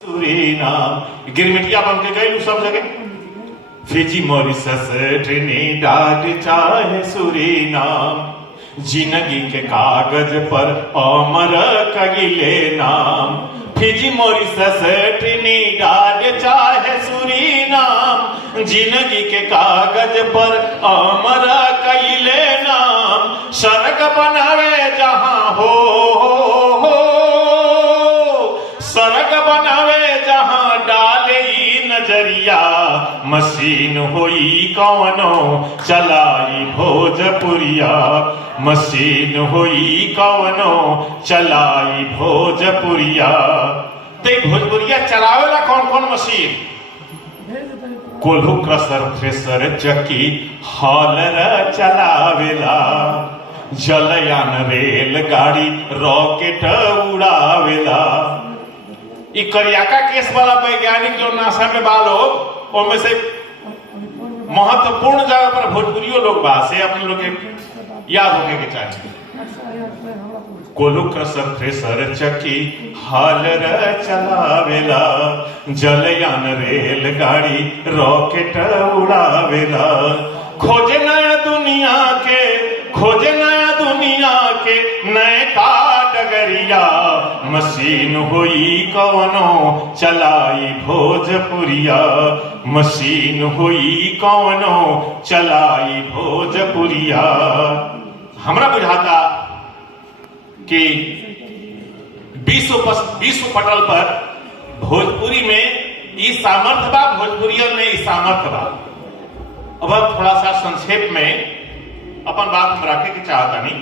Suriname गिरमिटिया बन के गई सब जगह। फिजी मॉरिशस ट्रिनिडाड चाहे सुरीनाम, जिंदगी के कागज पर अमर कगिले नाम। फिजी मॉरिशस ट्रिनिडाड चाहे सुरीनाम, जिंदगी के कागज पर अमर कगिले नाम। सड़क बनावे जहां हो सड़क बनावे जहां डाले नजरिया। मशीन होई कौनो चलाई भोजपुरिया, मशीन होई कौनो चलाई भोजपुरिया। ते भोजपुरिया चलावेला कौन कौन मशीन? कोल्हू क्रसर थ्रेसर चक्की हॉलर चलावेला, जलयान रेलगाड़ी रॉकेट उड़ावेला। ई करियाका केस वाला वैज्ञानिक जो नासा में बा लोग, उनमें से महत्वपूर्ण जगह पर भोजपुरियों लोग बा से अपने लोग के याद होके के चाहिए। कोल्हू क्रसर थ्रेसर चक्की हॉलर चलावेला, जलयान रेलगाड़ी रॉकेट उड़ावेला। खोजे नया दुनिया के, खोजे नया दुनिया के नए का डगरिया। मशीन हुई कौनो चलाई भोजपुरिया, मशीन हुई कौनो चलाई भोजपुरिया। हमरा बुझाता कि विश्व पटल पर भोजपुरी में ई सामर्थ्य बा, भोजपुरियन में ई सामर्थ्य बा। अब थोड़ा सा संक्षेप में अपन बात हम रखे के चाहता नहीं।